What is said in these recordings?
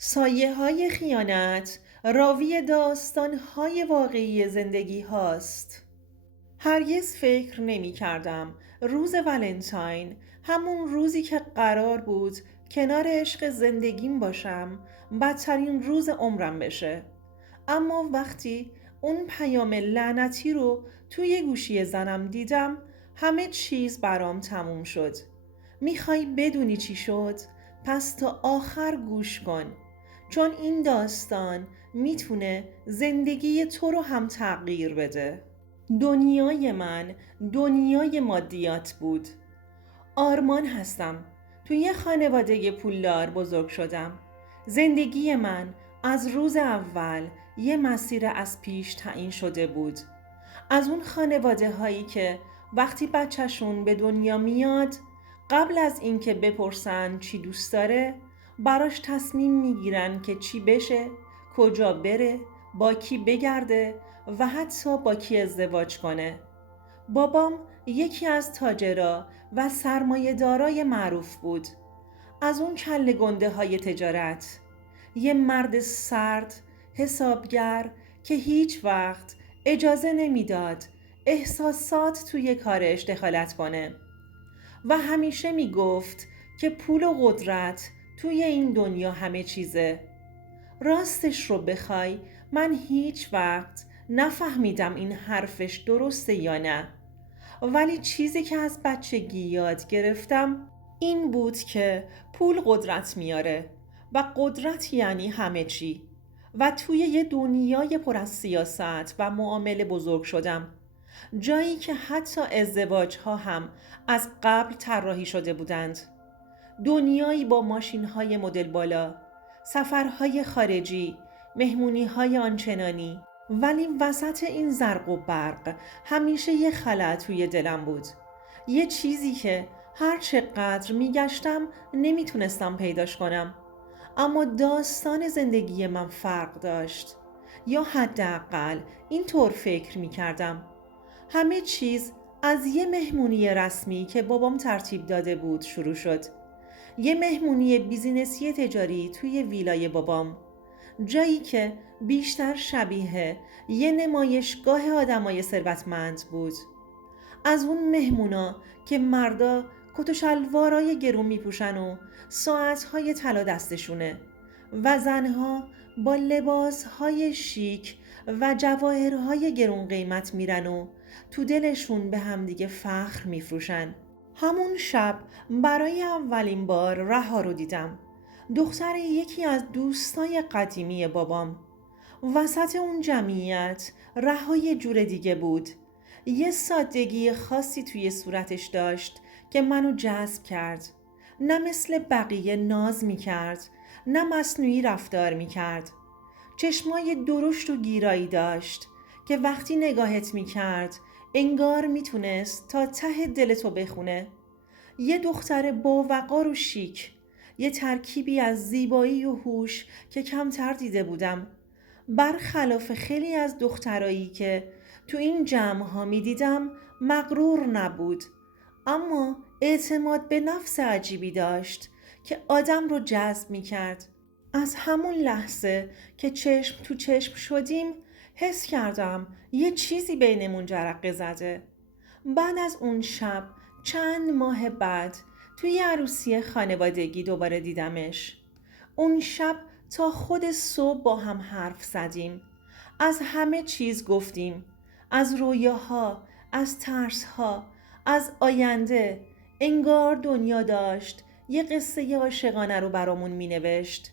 سایه‌های خیانت راوی داستان‌های واقعی زندگی هاست. هرگز فکر نمی کردم روز ولنتاین، همون روزی که قرار بود کنار عشق زندگیم باشم، بدترین روز عمرم بشه. اما وقتی اون پیام لعنتی رو توی گوشی زنم دیدم، همه چیز برام تموم شد. میخوای بدونی چی شد؟ پس تا آخر گوش کن، چون این داستان میتونه زندگی تو رو هم تغییر بده. دنیای من دنیای مادیات بود. آرمان هستم. توی یه خانواده پولدار بزرگ شدم. زندگی من از روز اول یه مسیر از پیش تعیین شده بود. از اون خانواده هایی که وقتی بچهشون به دنیا میاد، قبل از اینکه بپرسن چی دوست داره، براش تصمیم میگیرن که چی بشه، کجا بره، با کی بگرده و حتی با کی ازدواج کنه. بابام یکی از تاجرا و سرمایه‌دارای معروف بود. از اون کله گنده های تجارت. یه مرد سرد، حسابگر که هیچ وقت اجازه نمیداد احساسات توی کارش دخالت کنه و همیشه میگفت که پول و قدرت توی این دنیا همه چیزه. راستش رو بخوای، من هیچ وقت نفهمیدم این حرفش درسته یا نه، ولی چیزی که از بچگی یاد گرفتم این بود که پول قدرت میاره و قدرت یعنی همه چی. و توی یه دنیای پر از سیاست و معامله بزرگ شدم، جایی که حتی ازدواج ها هم از قبل طراحی شده بودند. دنیایی با ماشین های مدل بالا، سفرهای خارجی، مهمونی های آنچنانی. ولی وسط این زرق و برق همیشه یه خلأ توی دلم بود. یه چیزی که هر چقدر میگشتم نمیتونستم پیداش کنم. اما داستان زندگی من فرق داشت، یا حداقل اینطور فکر میکردم. همه چیز از یه مهمونی رسمی که بابام ترتیب داده بود شروع شد. یه مهمونی بیزینسی تجاری توی ویلای بابام، جایی که بیشتر شبیه یه نمایشگاه آدمای ثروتمند بود. از اون مهمونا که مردا کت و شلوارای گرون میپوشن و ساعتهای طلا دستشونه و زنها با لباسهای شیک و جواهرهای گرون قیمت میرن و تو دلشون به همدیگه فخر میفروشن. همون شب برای اولین بار رها رو دیدم، دختر یکی از دوستای قدیمی بابام. وسط اون جمعیت رها یه جور دیگه بود. یه سادگی خاصی توی صورتش داشت که منو جذب کرد. نه مثل بقیه ناز میکرد، نه مصنوعی رفتار میکرد. چشمای درشت و گیرایی داشت که وقتی نگاهت میکرد انگار میتونست تا ته دلتو بخونه. یه دختر باوقار و شیک، یه ترکیبی از زیبایی و هوش که کمتر دیده بودم. برخلاف خیلی از دخترایی که تو این جمع‌ها می دیدم، مغرور نبود، اما اعتماد به نفس عجیبی داشت که آدم رو جذب می کرد. از همون لحظه که چشم تو چشم شدیم حس کردم یه چیزی بینمون جرقه زده. بعد از اون شب چند ماه بعد توی عروسی خانوادگی دوباره دیدمش. اون شب تا خود صبح با هم حرف زدیم. از همه چیز گفتیم. از رویاها، از ترسها، از آینده. انگار دنیا داشت یه قصه عاشقانه رو برامون می نوشت.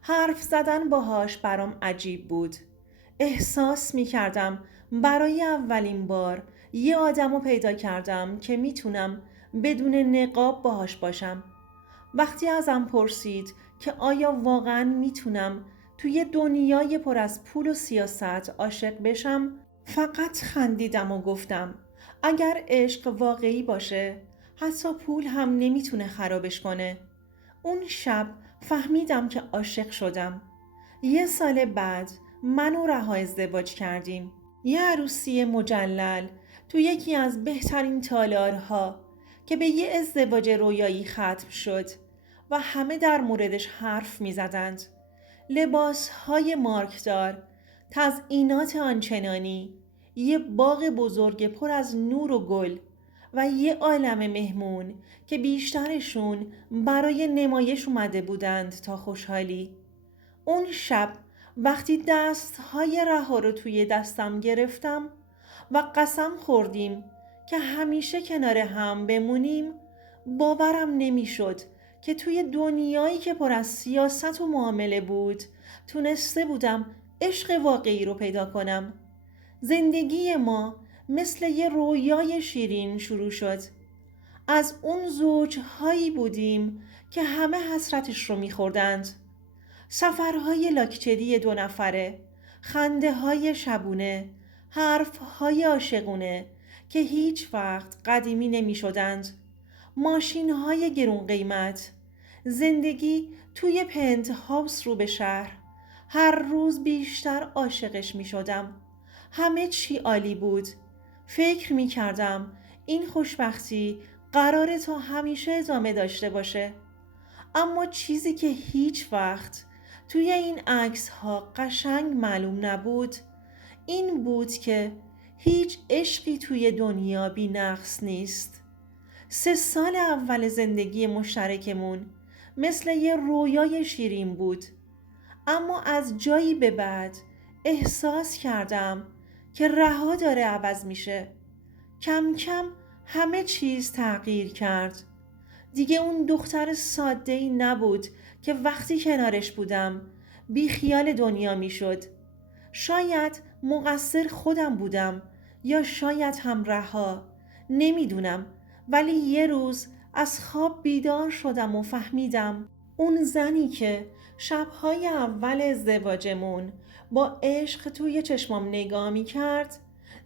حرف زدن باهاش برام عجیب بود. احساس می کردم برای اولین بار یه آدم رو پیدا کردم که میتونم بدون نقاب باهاش باشم. وقتی ازم پرسید که آیا واقعا میتونم توی دنیای پر از پول و سیاست عاشق بشم، فقط خندیدم و گفتم اگر عشق واقعی باشه، حتی پول هم نمیتونه خرابش کنه. اون شب فهمیدم که عاشق شدم. یه سال بعد من و رها ازدواج کردیم. یه عروسی مجلل تو یکی از بهترین تالارها که به یه ازدواج رویایی ختم شد و همه در موردش حرف می زدند. لباسهای مارکدار، تزئینات آنچنانی، یه باغ بزرگ پر از نور و گل و یه عالم مهمون که بیشترشون برای نمایش اومده بودند تا خوشحالی. اون شب وقتی دستهای رها رو توی دستم گرفتم و قسم خوردیم که همیشه کنار هم بمونیم، باورم نمیشد که توی دنیایی که پر از سیاست و معامله بود تونسته بودم عشق واقعی رو پیدا کنم. زندگی ما مثل یه رویای شیرین شروع شد. از اون زوجهایی بودیم که همه حسرتش رو میخوردند. سفرهای لاکچری 2 نفره، خنده های شبونه، حرف های عاشقونه که هیچ وقت قدیمی نمی شدند، ماشین های گرون قیمت، زندگی توی پنت هاوس رو به شهر. هر روز بیشتر عاشقش می شدم. همه چی عالی بود. فکر می کردم این خوشبختی قراره تا همیشه ادامه داشته باشه. اما چیزی که هیچ وقت توی این عکس ها قشنگ معلوم نبود این بود که هیچ عشقی توی دنیا بی نقص نیست. 3 سال اول زندگی مشترکمون مثل یه رویای شیرین بود، اما از جایی به بعد احساس کردم که رها داره عوض میشه. کم کم همه چیز تغییر کرد. دیگه اون دختر ساده‌ای نبود که وقتی کنارش بودم بی خیال دنیا میشد. شاید مقصر خودم بودم یا شاید هم رها، نمیدونم، ولی یه روز از خواب بیدار شدم و فهمیدم اون زنی که شبهای اول ازدواجمون با عشق توی چشمام نگاه می کرد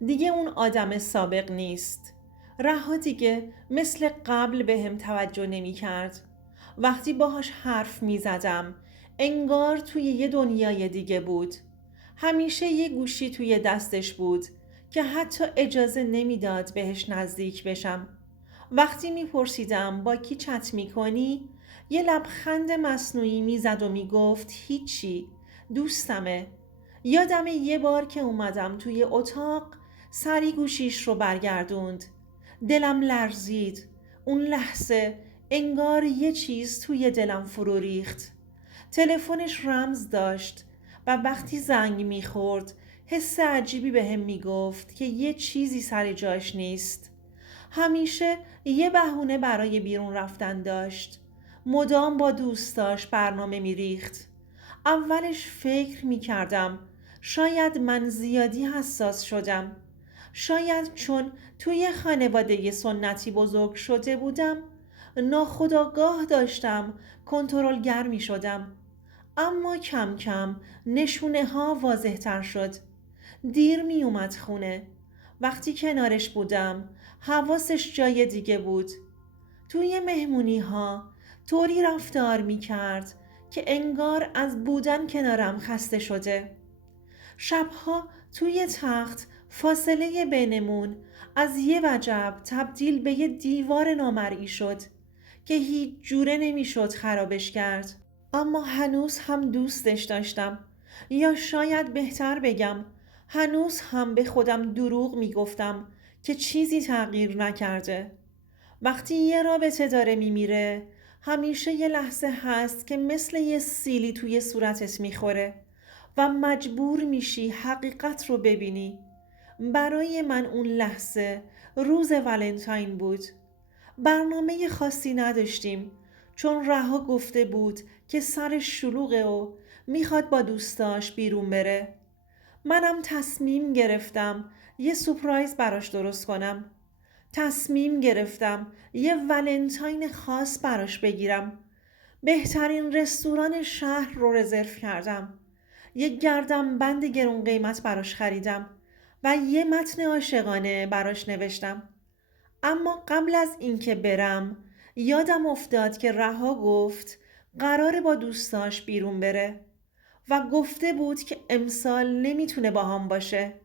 دیگه اون آدم سابق نیست. رها دیگه مثل قبل بهم توجه نمی کرد. وقتی باهاش حرف می زدم انگار توی یه دنیای دیگه بود. همیشه یه گوشی توی دستش بود که حتی اجازه نمیداد بهش نزدیک بشم. وقتی میپرسیدم با کی چت میکنی یه لبخند مصنوعی میزد و میگفت هیچی، دوستمه. یادم یه بار که اومدم توی اتاق سری گوشیش رو برگردوند. دلم لرزید. اون لحظه انگار یه چیز توی دلم فرو ریخت. تلفنش رمز داشت و وقتی زنگ میخورد حس عجیبی بهم میگفت که یه چیزی سر جاش نیست. همیشه یه بهونه برای بیرون رفتن داشت. مدام با دوستاش برنامه میریخت. اولش فکر میکردم شاید من زیادی حساس شدم. شاید چون توی خانواده سنتی بزرگ شده بودم ناخودآگاه داشتم کنترلگر می شدم. اما کم کم نشونه ها واضح تر شد. دیر می اومد خونه. وقتی کنارش بودم حواسش جای دیگه بود. توی مهمونی ها طوری رفتار می کرد که انگار از بودن کنارم خسته شده. شبها توی تخت فاصله بینمون از یه وجب تبدیل به یه دیوار نامرئی شد که هیچ جوره نمیشد خرابش کرد. اما هنوز هم دوستش داشتم، یا شاید بهتر بگم هنوز هم به خودم دروغ میگفتم که چیزی تغییر نکرده. وقتی یه رابطه داره میمیره همیشه یه لحظه هست که مثل یه سیلی توی صورتت میخوره و مجبور میشی حقیقت رو ببینی. برای من اون لحظه روز ولنتاین بود. برنامه خاصی نداشتیم چون رها گفته بود که سرش شلوغه و میخواد با دوستاش بیرون بره. منم تصمیم گرفتم یه سورپرایز براش درست کنم. تصمیم گرفتم یه ولنتاین خاص براش بگیرم. بهترین رستوران شهر رو رزرو کردم. یه گردنبند گرون قیمت براش خریدم و یه متن عاشقانه براش نوشتم. اما قبل از اینکه برم یادم افتاد که رها گفت قراره با دوستاش بیرون بره و گفته بود که امسال نمیتونه با هم باشه.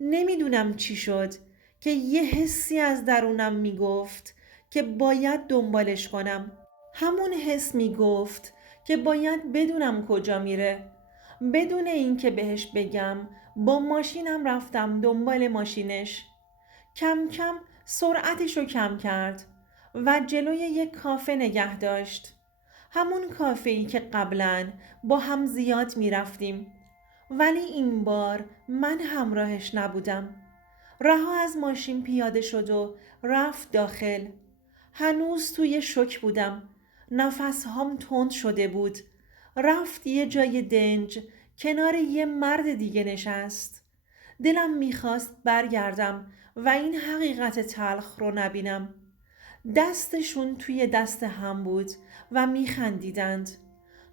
نمیدونم چی شد که یه حسی از درونم میگفت که باید دنبالش کنم. همون حس میگفت که باید بدونم کجا میره. بدون اینکه بهش بگم با ماشینم رفتم دنبال ماشینش. کم کم سرعتشو کم کرد و جلوی یک کافه نگه داشت. همون کافه‌ای که قبلاً با هم زیاد می رفتیم. ولی این بار من همراهش نبودم. رها از ماشین پیاده شد و رفت داخل. هنوز توی شوک بودم. نفسهام تند شده بود. رفت یه جای دنج کنار یه مرد دیگه نشست. دلم میخواست برگردم و این حقیقت تلخ رو نبینم. دستشون توی دست هم بود و میخندیدند.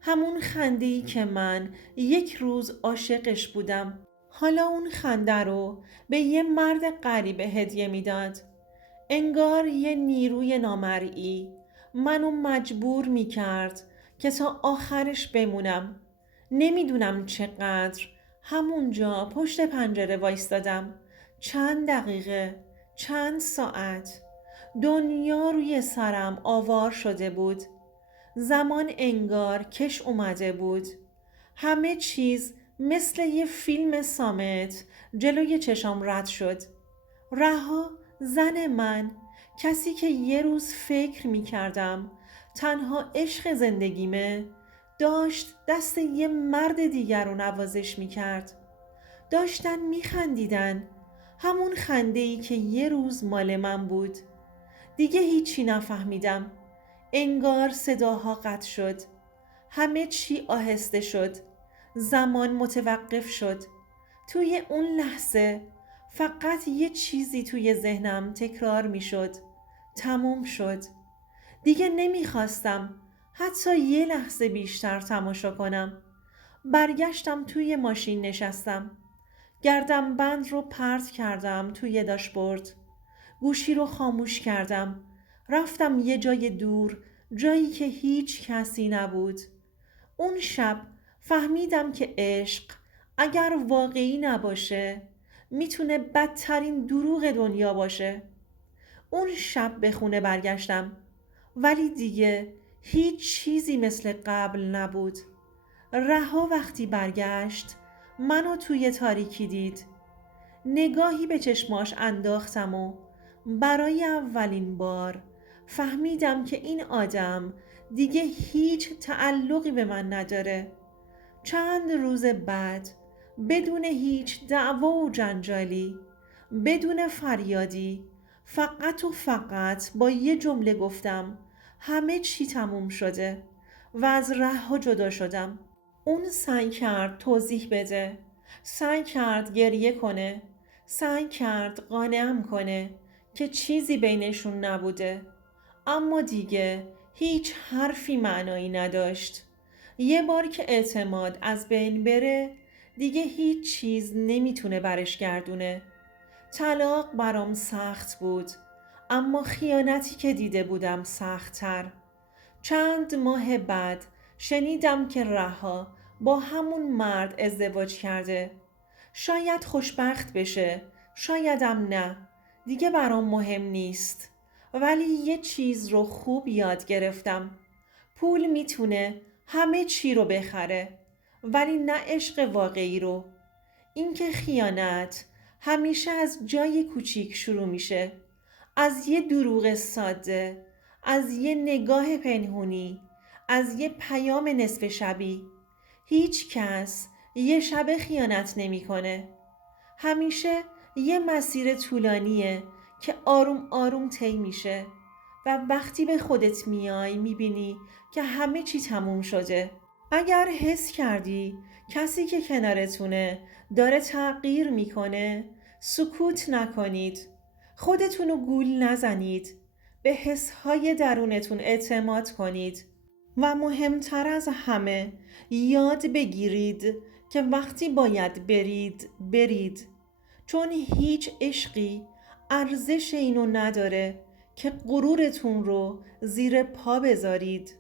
همون خنده‌ای که من یک روز عاشقش بودم. حالا اون خنده رو به یه مرد غریبه هدیه میداد. انگار یه نیروی نامرئی منو مجبور میکرد که تا آخرش بمونم. نمیدونم چقدر همونجا پشت پنجره وایستادم. چند دقیقه، چند ساعت. دنیا روی سرم آوار شده بود. زمان انگار کش اومده بود. همه چیز مثل یه فیلم صامت جلوی چشام رد شد. رها، زن من، کسی که یه روز فکر می کردم تنها عشق زندگیمه، داشت دست یه مرد دیگر رو نوازش می کرد. داشتن می خندیدن. همون خنده‌ای که یه روز مال من بود. دیگه هیچی نفهمیدم. انگار صداها قطع شد. همه چی آهسته شد. زمان متوقف شد. توی اون لحظه فقط یه چیزی توی ذهنم تکرار می شد. تموم شد. دیگه نمیخواستم حتی یه لحظه بیشتر تماشا کنم. برگشتم توی ماشین نشستم. گردم بند رو پرت کردم توی داشبورد. گوشی رو خاموش کردم. رفتم یه جای دور، جایی که هیچ کسی نبود. اون شب فهمیدم که عشق اگر واقعی نباشه میتونه بدترین دروغ دنیا باشه. اون شب به خونه برگشتم ولی دیگه هیچ چیزی مثل قبل نبود. رها وقتی برگشت منو توی تاریکی دید. نگاهی به چشماش انداختم و برای اولین بار فهمیدم که این آدم دیگه هیچ تعلقی به من نداره. چند روز بعد بدون هیچ دعوا و جنجالی، بدون فریادی، فقط و فقط با یه جمله گفتم همه چی تموم شده و از رها جدا شدم. اون سعی کرد توضیح بده، سعی کرد گریه کنه، سعی کرد قانعم کنه که چیزی بینشون نبوده، اما دیگه هیچ حرفی معنایی نداشت. یه بار که اعتماد از بین بره دیگه هیچ چیز نمیتونه برش گردونه. طلاق برام سخت بود، اما خیانتی که دیده بودم سخت‌تر. چند ماه بعد شنیدم که رها با همون مرد ازدواج کرده. شاید خوشبخت بشه، شایدم نه. دیگه برام مهم نیست. ولی یه چیز رو خوب یاد گرفتم. پول میتونه همه چی رو بخره، ولی نه عشق واقعی رو. اینکه خیانت همیشه از جای کوچیک شروع میشه. از یه دروغ ساده، از یه نگاه پنهونی، از یه پیام نصف شبی. هیچ کس یه شب خیانت نمیکنه. همیشه یه مسیر طولانیه که آروم آروم طی میشه و وقتی به خودت میای میبینی که همه چی تموم شده. اگر حس کردی کسی که کنارتونه داره تغییر میکنه، سکوت نکنید. خودتونو گول نزنید. به حسهای درونتون اعتماد کنید. و مهمتر از همه یاد بگیرید که وقتی باید برید برید، چون هیچ عشقی ارزش اینو نداره که غرورتون رو زیر پا بذارید.